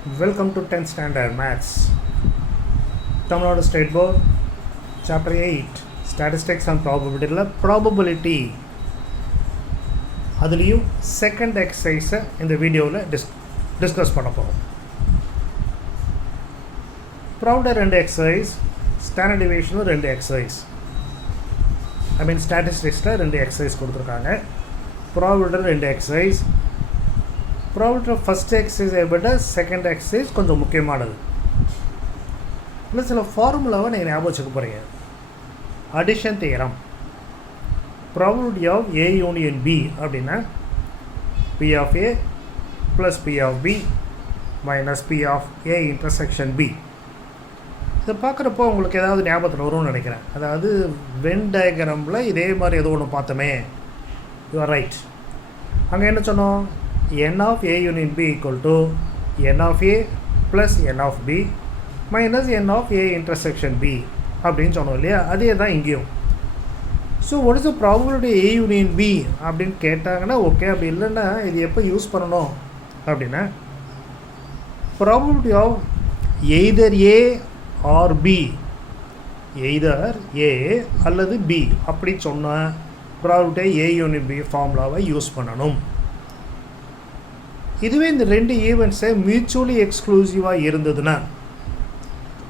Welcome to 10th Standard Maths. Tamil Nadu State Board, Chapter 8, Statistics and Probability. அதுலேயும் second எக்ஸசைஸை இந்த வீடியோவில் discuss பண்ண போகிறோம். ப்ராப்ளம் 2 எக்ஸசைஸ், ஸ்டாண்டர்ட் டிவியேஷனும் 2 எக்ஸசைஸ். ஸ்டாட்டிஸ்டிக்ஸில் 2 எக்ஸசைஸ் கொடுத்துருக்காங்க. Problem 2 exercise. ப்ராப்ளம் ஃபஸ்ட் எக்ஸசைஸை விட செகண்ட் எக்ஸசைஸ் கொஞ்சம் முக்கியமானது. இல்லை சில ஃபார்முலாவை நீங்கள் ஞாபகம் வச்சுக்க போகிறீங்க. Addition theorem, probability of A union B அப்படின்னா P of A plus P of B minus P of A intersection B. இதை பார்க்குறப்போ உங்களுக்கு ஏதாவது ஞாபகத்தில் வரும்னு நினைக்கிறேன். அதாவது வென் டயக்ராமில் இதே மாதிரி ஏதோ ஒன்று பார்த்தோமே. You are right. அங்கே என்ன சொன்னோம்? n of A union B equal to n of A plus n of B minus n of A intersection B அப்படின்னு சொன்னோம் இல்லையா? அதே தான் இங்கேயும். So what is the probability A union B அப்படின்னு கேட்டாங்கன்னா ஓகே. அப்படி இல்லைன்னா இது எப்போ யூஸ் பண்ணணும் அப்படின்னா probability of either A or B, either A அல்லது B அப்படி சொன்னால் probability A union B ஃபார்முலாவை யூஸ் பண்ணணும். இதுவே இந்த 2 ஈவெண்ட்ஸை மியூச்சுவலி எக்ஸ்க்ளூசிவாக இருந்ததுன்னா,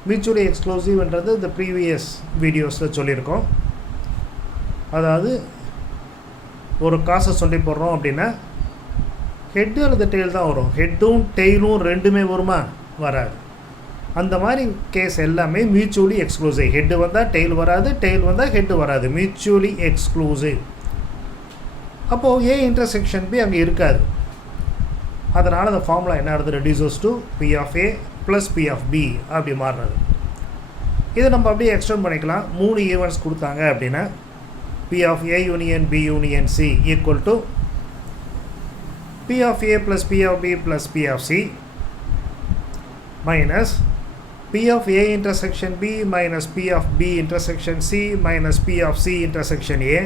மியூச்சுவலி எக்ஸ்க்ளூசிவ்ன்றது இந்த ப்ரீவியஸ் வீடியோஸில் சொல்லியிருக்கோம். அதாவது ஒரு காசை சொல்லி போடுறோம் அப்படின்னா ஹெட்டு அல்லது டெயில் தான் வரும். ஹெட்டும் டெய்லும் ரெண்டுமே வருமா? வராது. அந்த மாதிரி கேஸ் எல்லாமே மியூச்சுவலி எக்ஸ்க்ளூசிவ். ஹெட்டு வந்தால் டெயில் வராது, டெயில் வந்தால் ஹெட்டு வராது. Mutually exclusive. அப்போது ஏ இன்டர்செக்ஷன் பி அங்கே இருக்காது. அதனால் அந்த ஃபார்முலா என்ன ஆகுது? Reduces to P of A plus P of B அப்படி மாறுறது. இதை நம்ம அப்படியே எக்ஸ்டெண்ட் பண்ணிக்கலாம். 3 ஈவெண்ட்ஸ் கொடுத்தாங்க அப்படின்னா P of A union B union C equal to P of A plus P of B plus P of C minus P of A intersection B minus P of B intersection C minus P of C intersection A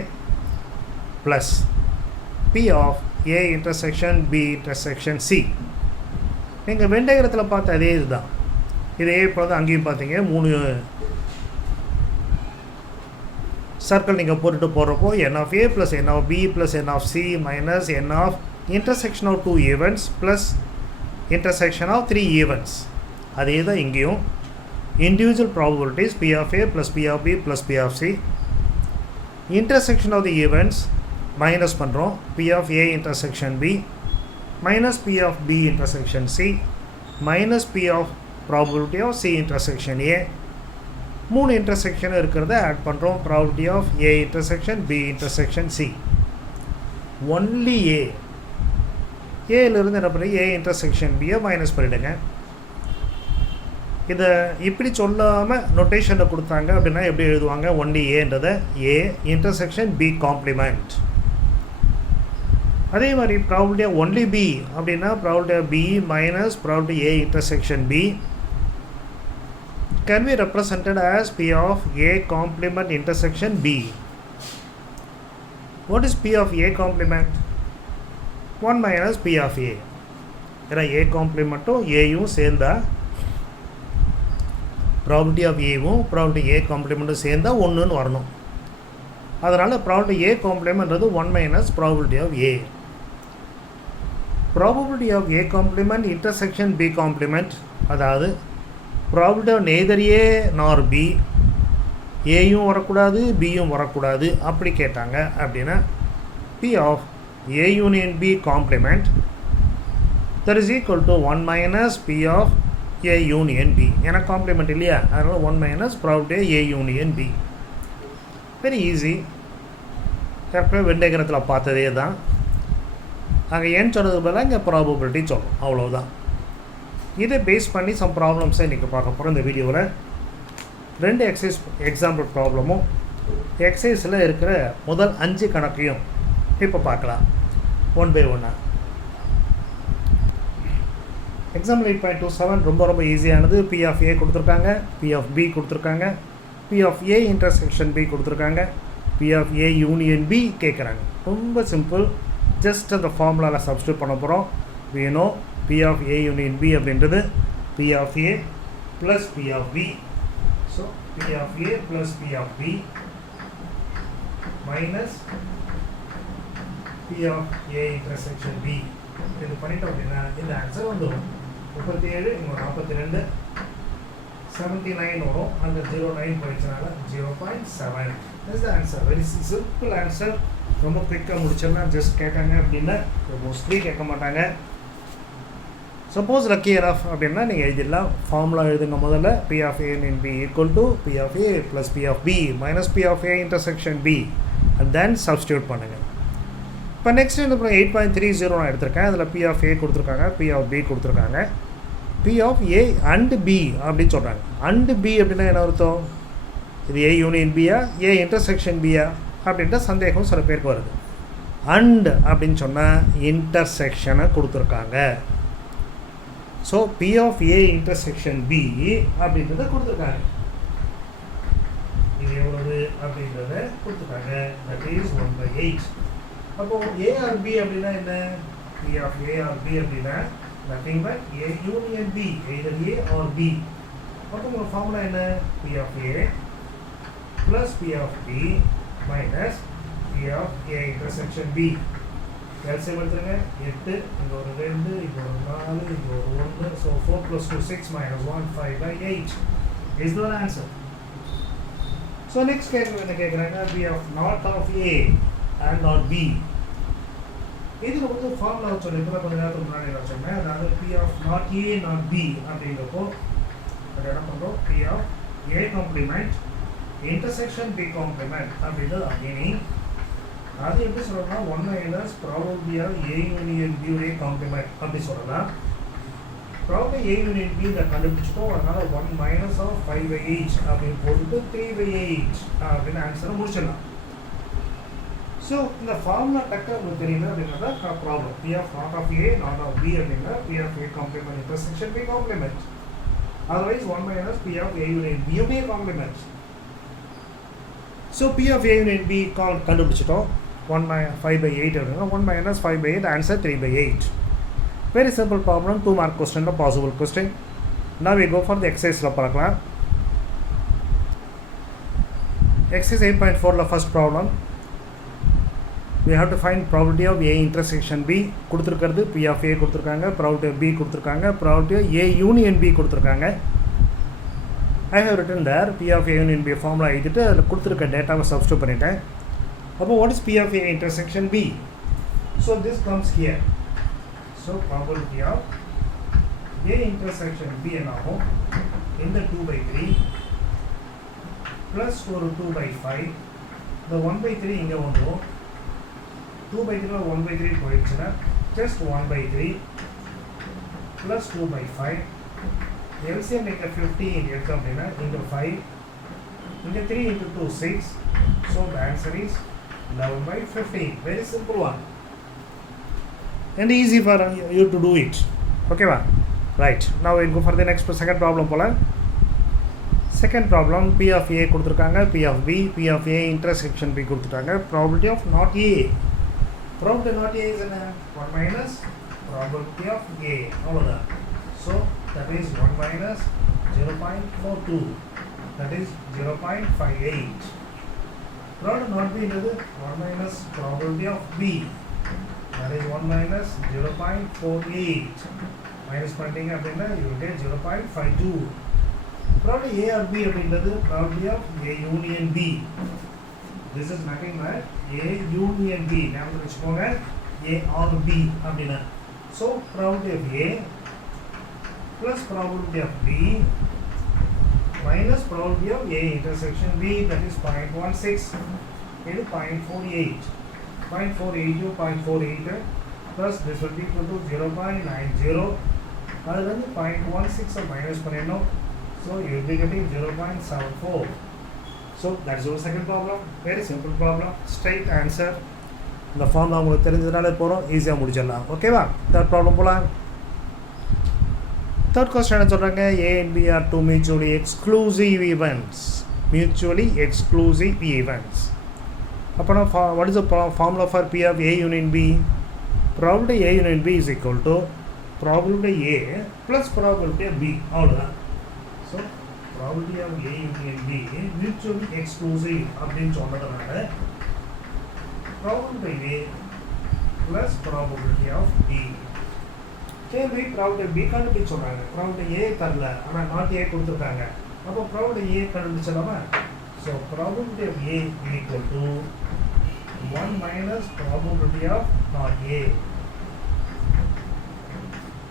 plus P of A intersection B intersection C. நீங்கள் வெண்டயத்தில் பார்த்த அதே இதுதான். இதே போல் தான் அங்கேயும் பார்த்தீங்க. 3 circle நீங்கள் போட்டுட்டு போகிறப்போ n of A plus n of B plus n of C minus n of intersection of 2 events plus intersection of 3 events. அதே தான் இங்கேயும். Individual probabilities P of A plus P of B plus P of C. Intersection of the events minus பண்ணுறோம். P of A intersection B minus P of B intersection C minus P of probability of C intersection A. 3 intersection இருக்கிறத add பண்ணுறோம். Probability of A intersection B intersection C. Only ஏலேருந்து என்ன பண்ணி A intersection Bயை minus பண்ணிவிடுங்க. இதை இப்படி சொல்லாமல் நொட்டேஷனில் கொடுத்தாங்க அப்படின்னா எப்படி எழுதுவாங்க? ஒன்லி ஏன்றதை A இன்டர்செக்ஷன் B காம்ப்ளிமெண்ட். அதே மாதிரி ப்ராபபிலிட்டி ஆஃப் ஒன்லி B அப்படின்னா probability of B minus probability A intersection B can be represented as P of A complement intersection B. What is P of A complement? 1 minus P of A. ஏன்னா A காம்ப்ளிமெண்ட்டும் ஏயும் சேர்ந்தா probability of ஏவும் probability A காம்ப்ளிமெண்ட்டும் சேர்ந்தால் 1ன்னு வரணும். அதனால் ப்ராபபிலிட்டி A காம்ப்ளிமெண்ட்றது 1 minus probability of A. Probability of A complement intersection B complement, அதாவது probability of neither A nor B, ஏயும் வரக்கூடாது பியும் வரக்கூடாது அப்படி கேட்டாங்க அப்படின்னா P of A union B complement that is equal to 1 minus P of A union B. ஏன்னா complement இல்லையா? அதனால் 1 minus probability A union B. Very easy. கரெக்டாக வெண்டயத்தில் பார்த்ததே தான். அங்கே ஏன் சொன்னது பதிலாக இங்கே ப்ராபபிலிட்டி சொல்லணும், அவ்வளோதான். இதை பேஸ் பண்ணி சம் ப்ராப்ளம்ஸை இன்றைக்கி பார்க்க போகிறோம் இந்த வீடியோவில். 2 எக்ஸசைஸ் எக்ஸாம்பிள் ப்ராப்ளமும் எக்ஸசைஸில் இருக்கிற முதல் 5 கணக்கையும் இப்போ பார்க்கலாம் ஒன் பை ஒன்னாக. எக்ஸாம்பிள் 8.27 ரொம்ப ஈஸியானது. P of A கொடுத்துருக்காங்க, P of B கொடுத்துருக்காங்க, P of A intersection B கொடுத்துருக்காங்க, P of A union B கேட்குறாங்க. ரொம்ப சிம்பிள். ஜஸ்ட் அந்த ஃபார்முலாவில் சப்ஸ்டியூட் பண்ண போகிறோம். we know P of A union B அப்படின்றது P of A plus P of B. So P of A plus P of B minus P of A intersection B. இது பண்ணிட்டோம் அப்படின்னா இந்த answer வந்துடும். 37 இங்கே 42 79 வரும். அந்த 09 போயிடுச்சுனால 0.7. That's the answer. Very simple answer. ரொம்ப குயிக்காக முடிச்சிடலாம். ஜஸ்ட் கேட்டாங்க அப்படின்னா மோஸ்ட்லி கேட்க மாட்டாங்க. சப்போஸ் லக்கி எனஃப் அப்படின்னா நீங்கள் எழுதிடலாம். ஃபார்முலா எழுதுங்க. முதல்ல P of A in B equal to P of A plus P of B minus P of A intersection B and then substitute பண்ணுங்கள். இப்போ நெக்ஸ்ட் வந்து 8.30 நான் எடுத்திருக்கேன். அதில் P of A கொடுத்துருக்காங்க, P of B கொடுத்துருக்காங்க. P of A and B அப்படின்னு சொல்கிறாங்க. and B அப்படின்னா என்ன அர்த்தம்? இது A யூனியன் பியா A இன்டர்செக்ஷன் பியா அப்படின்ற சந்தேகம் சில பேருக்கு வருது. and அப்படின்னு சொன்னால் இன்டர்செக்ஷனை கொடுத்துருக்காங்க. So P of A intersection B அப்படின்றத கொடுத்துருக்காங்க. இது எவ்வளவு அப்படின்றத கொடுத்துருக்காங்க. That is 1/8. அப்போது A or B அப்படின்னா என்ன? P of A or B அப்படின்னா nothing but A union B, either A or B. அப்போ உங்கள் ஃபார்முலா என்ன? P of A plus P of B minus P of A intersection B. LCM எடுத்துருங்க. 8 இங்கே ஒரு 2 இங்கே ஒரு 4 இங்கே ஒரு 1. So 4 + 2 6 minus 1 5/8 is the answer. So next கேட்குறது என்ன கேட்குறாங்க? P of not of A and not B. இதில் வந்து ஃபார்முலா சொல்லியிருக்கிற கொஞ்சம் நேரத்துக்கு முன்னாடி நான் சொன்னேன். அதாவது P of not A not B அப்படிங்கிறப்போ அது என்ன பண்ணுறோம்? P of A complement intersection B complement அப்படின்றது மீனிங். அது எப்படி சொல்லணும்னா 1 minus probability of A union B உடைய complement அப்படி சொல்லலாம். probability A union B இதை கண்டுபிடிச்சிட்டோம். அதனால் 1 minus of 5/8 அப்படின்னு போட்டுட்டு 3/8 அப்படின்னு ஆன்சரை முடிச்சிடலாம். ஸோ இந்த ஃபார்முலா டக்கு உங்களுக்கு தெரியுது அப்படின்னா தான் problem. P of not of A not of B அப்படின்னா P of A complement intersection B complement. Otherwise 1 minus P of A union B உடைய complement. So P of A union B கண்டுபிடிச்சிட்டோம். 5/8 அப்படின்னா 1 minus 5/8 answer 3/8. Very simple problem. 2 mark question தான் possible question. Now we go for the exerciseல பார்க்கலாம். Exercise 8.4ல first problem. We have to find probability of A intersection B. கொடுத்துருக்கிறது P of A கொடுத்துருக்காங்க, probability of B கொடுத்துருக்காங்க, probability of A union B கொடுத்துருக்காங்க. I have written there P of A union B formula எழுதிட்டு அதில் கொடுத்துருக்க டேட்டாவை substitute பண்ணிட்டேன். அப்போ what is P of A intersection B? So this comes here. So probability of A intersection B என்னாகும்? இந்த 2/3 plus ஒரு 2/5. இந்த 1/3 இங்கே வந்துடும். 2/3 1/3 போயிடுச்சுன்னா just 1/3 plus 2/5. LCM இங்கே 15 எடுத்தோம் அப்படின்னா into 5 இங்கே 3 into 2 6. So the answer is 11/15. Very simple one and easy for you to do it. Okay va? Right. Now we'll go for the next second problem போல. Second problem P of A கொடுத்துருக்காங்க, P of B, P of A intersection B கொடுத்துட்டாங்க. Probability of not A. Probability of not A is 1 minus probability of A. அவ்வளோதான். So that is 1 minus 0.42. That is 0.58. Probability of not B is 1 minus probability of B. That is 1 minus 0.48. Minus பண்ணிங்க அப்படின்னா you will get 0.52. Probability A or B அப்படின்றது probability of A union B. This is nothing but A union B. ஞாபகம் வச்சுக்கோங்க. A or B அப்படின்னா. So probability of A plus probability of B minus probability of A intersection B, that is 0.16. இது 0.48. 0.48 0.48 plus this will be equal to 0.90. அதில் வந்து 0.16 minus பண்ணிடணும். So you will be getting 0.74. So that's your second problem. Very simple problem. Straight answer. இந்த formula உங்களுக்கு தெரிஞ்சதுனால போகிறோம், ஈஸியாக முடிச்சிடலாம். ஓகேவா? தேர்ட் ப்ராப்ளம் போகலாம். தேர்ட் கொஸ்டின் என்ன சொல்கிறாங்க? A and B are two mutually exclusive events. Mutually exclusive events. அப்போனா what is the formula for P of A union B? Probability A union B is equal to probability A plus probability of B, அவ்வளோதான். So probability of A union B mutually exclusive அப்படின்னு சொன்னதுனால probability A plus probability of B. கேள்வி probability B கண்டுபிடிச்சு சொல்கிறாங்க, probability ஏ தரல ஆனால் not A கொடுத்துருக்காங்க. அப்போ ப்ராபபிலிட்டி ஏ கண்டுபிடிச்சிடலாமா? So probability of A equal to 1 minus probability of not A,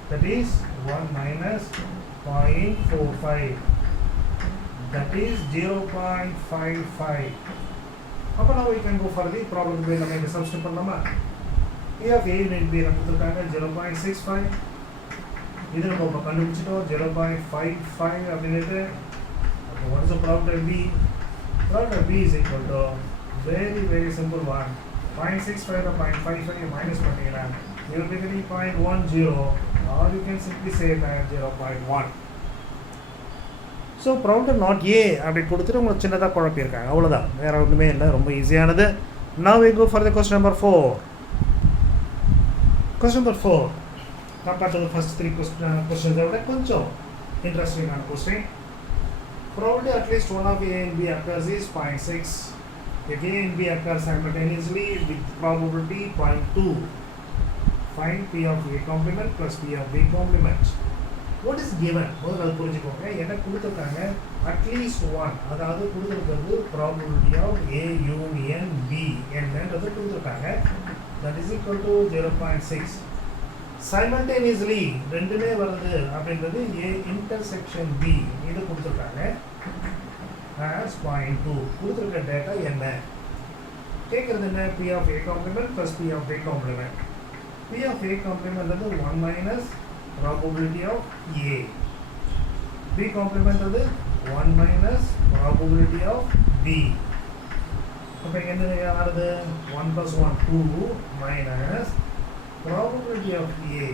that is 1 minus 0.45, that is 0.55. அப்போ now we can go for the probability நம்ம இங்கே சப்ஸ்டிட் பண்ணலாமா? P of A and B கொடுத்துருக்காங்க 0.65, இது நம்ம இப்போ கண்டுபிடிச்சிட்டோம் 0.55 அப்படின்ட்டு. அப்போ what is the probability of B? Probability of B is equal to very simple one, 0.65 or 0.55 minus பண்ணிங்கன்னா you will be getting 0.10, or you can simply say that 0.1. So problem not A அப்படி கொடுத்துட்டு உங்களுக்கு சின்னதாக குழப்பியிருக்காங்க, அவ்வளோதான், வேறு ஒன்றுமே இல்லை, ரொம்ப ஈஸியானது. Now we go for the question number 4. Question number 4 compared to the first 3 questions விட கொஞ்சம் இன்ட்ரெஸ்டிங்கான question. Probably at least one of A and B occurs is 0.6. If A and B occur simultaneously with probability 0.2, find P of A complement plus P of B complement. What is given? முதல்ல அது புரிஞ்சுக்கோங்க. என்ன கொடுத்துருக்காங்க? At least one, அதாவது கொடுத்துருக்கிறது probability of A union B என்னன்றது கொடுத்துருக்காங்க. That is equal to 0.6. Simultaneously ரெண்டுமே வருது அப்படின்றது A இன்டர்செக்ஷன் B இது கொடுத்துருக்காங்க. as 0.2. கொடுத்துருக்க டேட்டா என்ன கேட்குறது? என்ன? P of A complement plus P of B complement. P of A complement வந்து 1 minus probability of A. B complement வந்து 1 minus probability of B. அப்போ என்ன ஆகுது? 1 plus 1 2 minus probability of A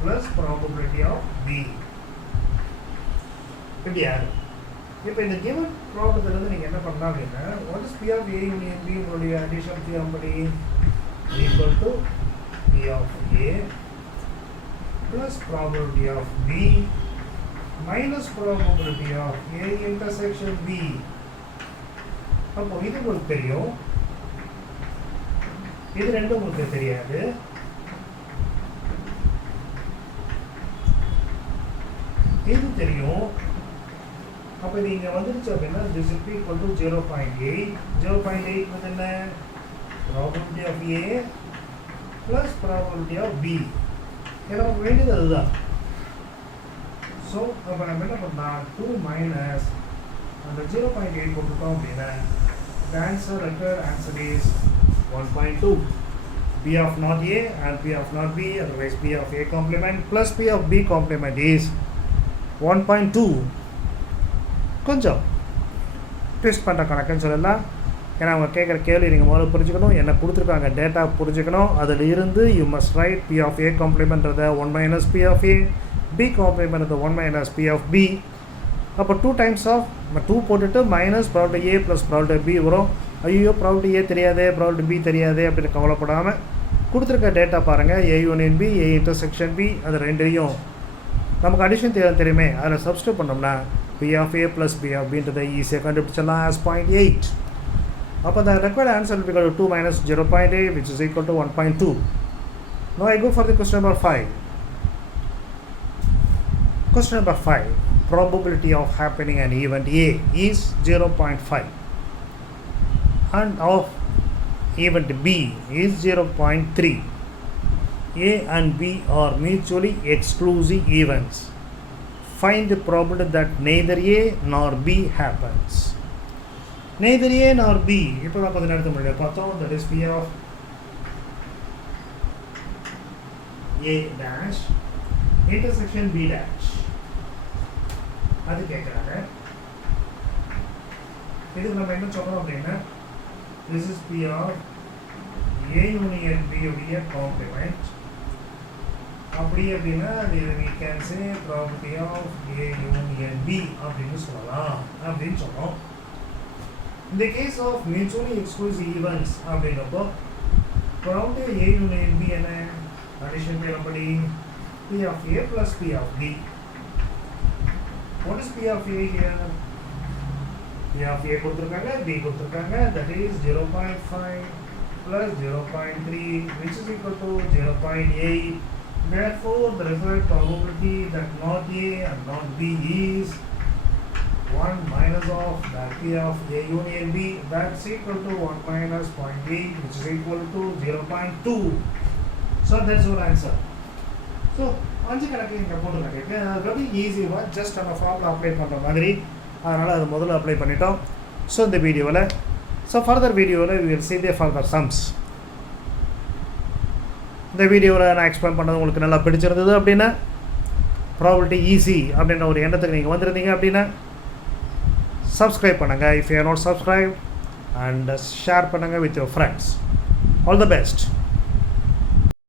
plus probability of B. இப்படி யாரு? இப்போ இந்த given ப்ராப்ளத்தில் நீங்கள் என்ன பண்ணலாம் அப்படின்னா, what is P of A union B உங்களுடைய addition theorem படி equal to P of A plus probability of B minus probability of A intersection B. அப்போ இது உங்களுக்கு தெரியும், இது ரெண்டும் உங்களுக்கு தெரியாது. இது தெரியும். அப்போ இது இங்கே வந்துருச்சு அப்படின்னா this will be equal to 0.8. 0.8 வந்து என்ன? probability of A plus probability of B. ஏன்னா நமக்கு வேண்டியது அதுதான். ஸோ அப்போ நம்ம என்ன பண்ணலாம்? 2 மைனஸ் அந்த 0.8 போட்டுட்டோம் அப்படின்னா the answer, required answer is 1.2. P of not A and P of not B, otherwise P of A complement plus P of B complement is 1.2. கொஞ்சம் ட்விஸ்ட் பண்ணுற கணக்குன்னு சொல்லலாம். ஏன்னா அவங்க கேட்குற கேள்வி நீங்கள் முதல்ல புரிஞ்சுக்கணும், என்ன கொடுத்துருக்காங்க டேட்டா புரிஞ்சுக்கணும். அதில் இருந்து you must right P of A complementன்றதை 1 minus P of A, B complementன்றதை 1 minus P of B. அப்போ 2 times of 2 போட்டுட்டு minus probability A plus probability B வரும். ஐயோ ப்ராபபிலிட்டி A தெரியாதே, ப்ராபபிலிட்டி B தெரியாதே அப்படின்னு கவலைப்படாமல் கொடுத்துருக்க டேட்டா பாருங்கள். A union B, A intersection B, அது ரெண்டையும் நமக்கு அடிஷன் தெரியுமே, அதில் சப்ஸ்டிட் பண்ணோம்னா P of A plus B of Bன்றதை ஈஸியாக கண்டுபிடிச்சிடலாம் as 0.8. அப்போ the required answer will be equal to 2 minus 0.8 which is equal to 1.2. Now I go for the question number 5. Question number 5. Probability of happening an event A is 0.5 and of event B is 0.3. A and B are mutually exclusive events. Find the probability that neither A nor B happens. Neither A nor B, இப்போ தான் கொஞ்சம் நேரத்துக்கு முன்னாடி பார்த்தோம். That is P of A dash intersection B dash. அது கேட்குறாங்க. இதுக்கு நம்ம என்ன சொல்கிறோம் அப்படின்னா, this is P of A union B உடைய complement. அப்படி அப்படின்னா we can say probability of A union B அப்படின்னு சொல்லலாம் அப்படின்னு சொன்னோம். In the case of mutually exclusive events அப்படின்றப்போ probability A union B என்ன? addition theorem படி P of A plus P of B. What is P of A here? P of A கொடுத்திருக்காங்க, B கொடுத்திருக்காங்க, that is 0.5 plus 0.3 which is equal to 0.8. Therefore, the required probability that not A and not B is 1 minus of that P of A union B, that's equal to 1 minus 0.8 which is equal to 0.2. So that's our answer. So அஞ்சு கணக்கு இங்கே போட்டுருக்காங்க, very ஈஸியாக just அந்த ஃபார்மில் apply பண்ணுற மாதிரி, அதனால் அது முதல்ல அப்ளை பண்ணிட்டோம். ஸோ இந்த வீடியோவில் ஃபர்தர் வீடியோவில் we will see the further sums. இந்த வீடியோவில் நான் எக்ஸ்பிளைன் பண்ணது உங்களுக்கு நல்லா பிடிச்சிருந்தது அப்படின்னா, ப்ராபபிலிட்டி ஈஸி அப்படின்ற ஒரு எண்ணத்துக்கு நீங்கள் வந்திருந்தீங்க அப்படின்னா சப்ஸ்கிரைப் பண்ணுங்கள். If you are not subscribe, and share பண்ணுங்கள் with your friends. All the best.